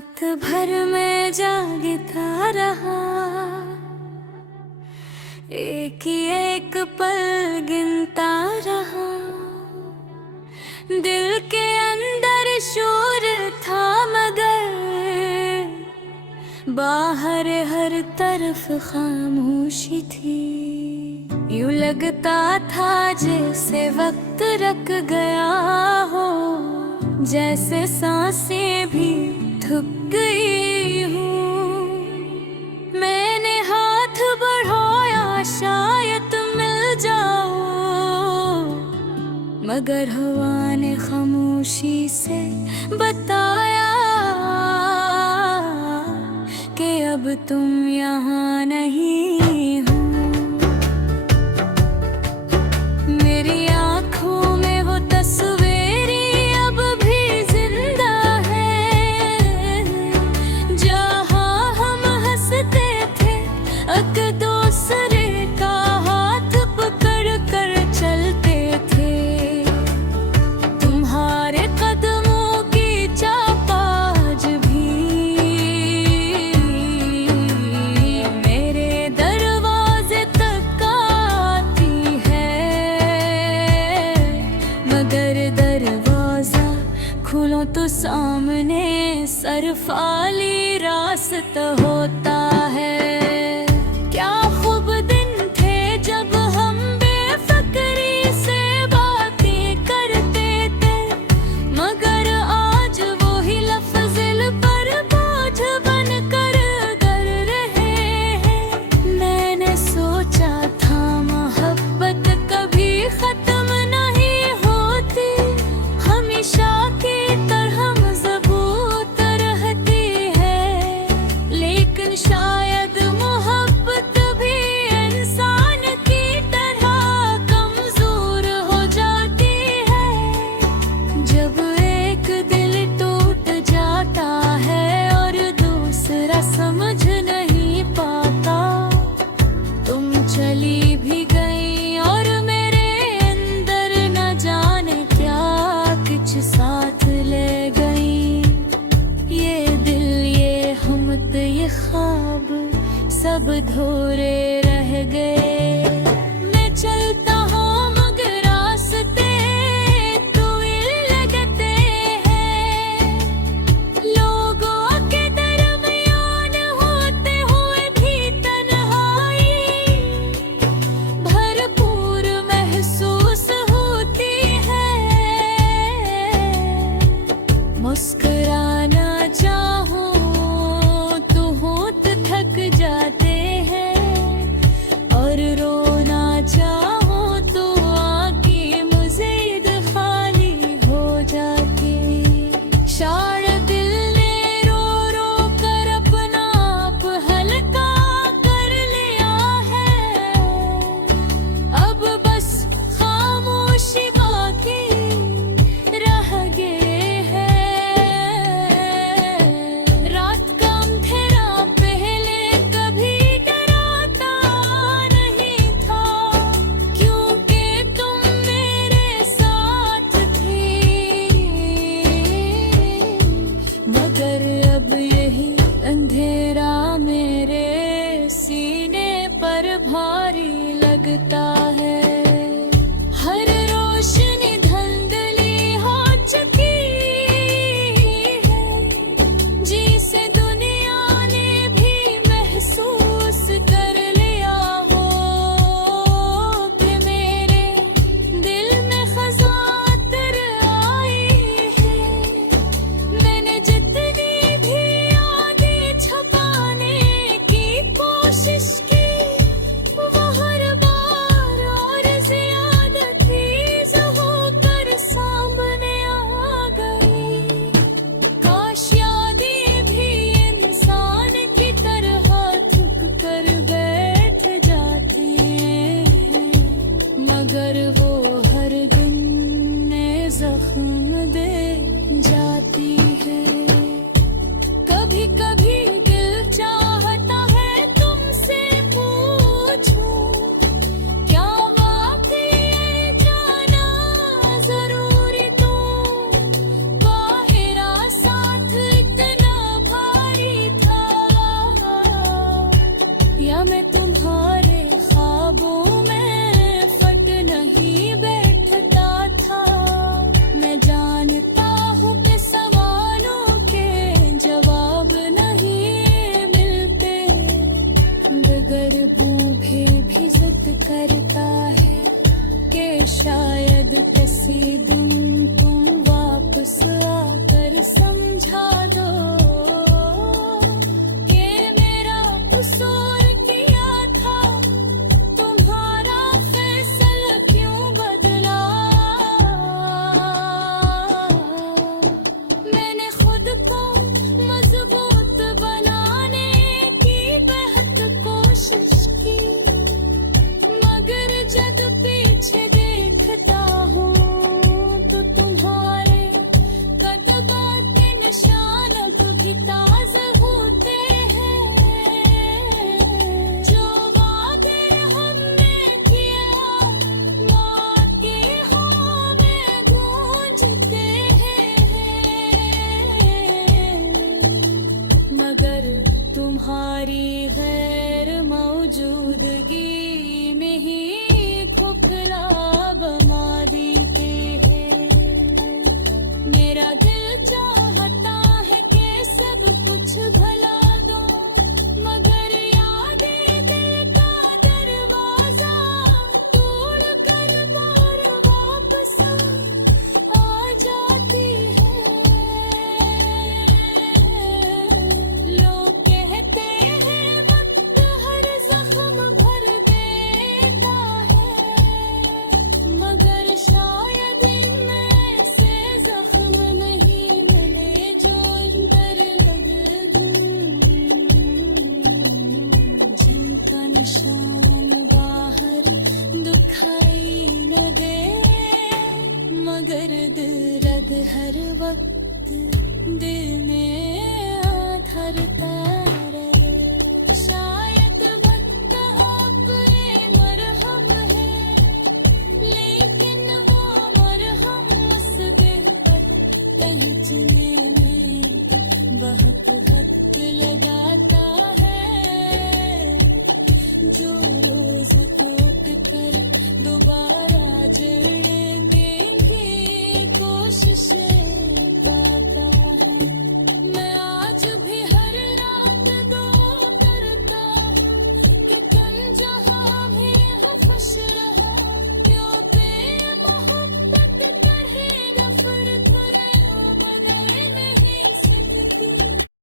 रात भर मैं जागता रहा, एक ही एक पल गिनता रहा। दिल के अंदर शोर था मगर बाहर हर तरफ खामोशी थी। यूं लगता था जैसे वक्त रुक गया हो, जैसे सांसें भी थक गई हूँ। मैंने हाथ बढ़ाया शायद मिल जाओ, मगर हवा ने खामोशी से बताया कि अब तुम यहाँ नहीं हो। मेरी आँखों में वो तस्वीरें अब भी जिंदा है, जहाँ हम हंसते थे एक दूसरे का हाथ पकड़ कर चलते थे। तुम्हारे कदमों की चाप आज भी मेरे दरवाजे तक आती है, मगर दरवाजा खोलो तो सामने सरफाली रास्ता होता है। क्या खूब दिन थे जब हम बेफिक्री से बातें करते थे, मगर आज वो ही लफ्ज़ दिल पर बोझ बन कर गर रहे हैं। मैंने सोचा था मोहब्बत कभी खत्म नहीं होती, हमेशा की तरह मजबूत रहती है। लेकिन शायद मोहब्बत भी इंसान की तरह कमजोर हो जाती है। जब एक दिल टूट जाता है और दूसरा समझ नहीं पाता, तुम चली भी गई और मेरे अंदर न जाने क्या कुछ साथ ले गई। ये दिल, ये हिम्मत, ये ख्वाब सब अधूरे रह गए। मैं चलता हूँ मगर रास्ते टूटे लगते हैं, लोगों के दरमियान होते हुए भी तन्हाई भरपूर महसूस होती है। मुस्कुराना चाहूं तो होंठ थक जाते हैं, और रोना चाहूं तो आंखें मज़ीद खाली हो जाती। शायद दिल ने रो रो कर अपना आप हल्का कर लिया है, अब बस खामोशी बाकी रह गए हैं। रात का अंधेरा पहले कभी डराता नहीं था, क्योंकि तुम मेरे साथ थी। मगर अब यही अंधेरा मेरे सीने पर भारी लगता है। हर रोशनी धुंधली हो चुकी है, जिसे दुनिया ने भी महसूस कर लिया हो कि मेरे दिल में खजातर आई है। मैंने जितनी भी यादें छुपा तुम्हारी गैर मौजूदगी में ही खोखला बना देते हैं। मेरा दिल चाहता है कि सब कुछ भला दो, मगर यादें दिल का दरवाजा तोड़ कर बार वापस आ जाती है। लोग कहते हैं वक्त हर जख्म भर देता है, मगर शायद इनमें ऐसे जख्म नहीं मिले जो अंदर लगे जिनका निशान बाहर दिखाई न दे, मगर दर्द हर वक्त दिल में धरता रहे। शायद वक्त अपने मरहम है, लेकिन वो मरहम उस बेवक्त पहुँचने में बहुत हद लगाता है, जो रोज टूट कर दोबारा जड़े